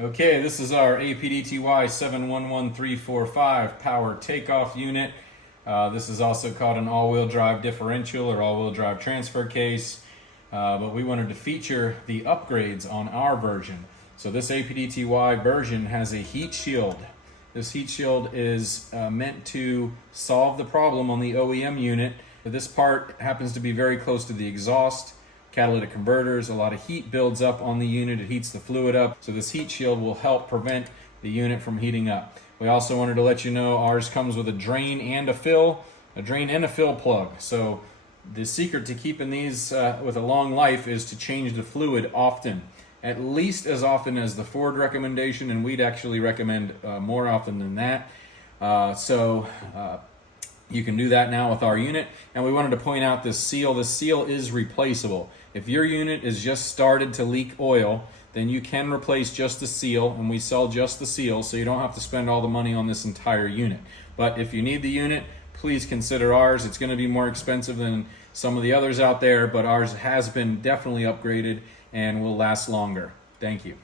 Okay, this is our APDTY 711345 power takeoff unit. This is also called an all-wheel drive differential or all-wheel drive transfer case, but we wanted to feature the upgrades on our version. So this APDTY version has a heat shield. This heat shield is meant to solve the problem on the OEM unit. This part happens to be very close to the exhaust, catalytic converters. A lot of heat builds up on the unit. It heats the fluid up. So this heat shield will help prevent the unit from heating up. We also wanted to let you know ours comes with a drain and a fill plug. So the secret to keeping these with a long life is to change the fluid often, at least as often as the Ford recommendation, and we'd actually recommend more often than that. You can do that now with our unit. And we wanted to point out this seal. This seal is replaceable. If your unit is just started to leak oil, then you can replace just the seal, and we sell just the seal, so you don't have to spend all the money on this entire unit. But if you need the unit, please consider ours. It's going to be more expensive than some of the others out there, but ours has been definitely upgraded and will last longer. Thank you.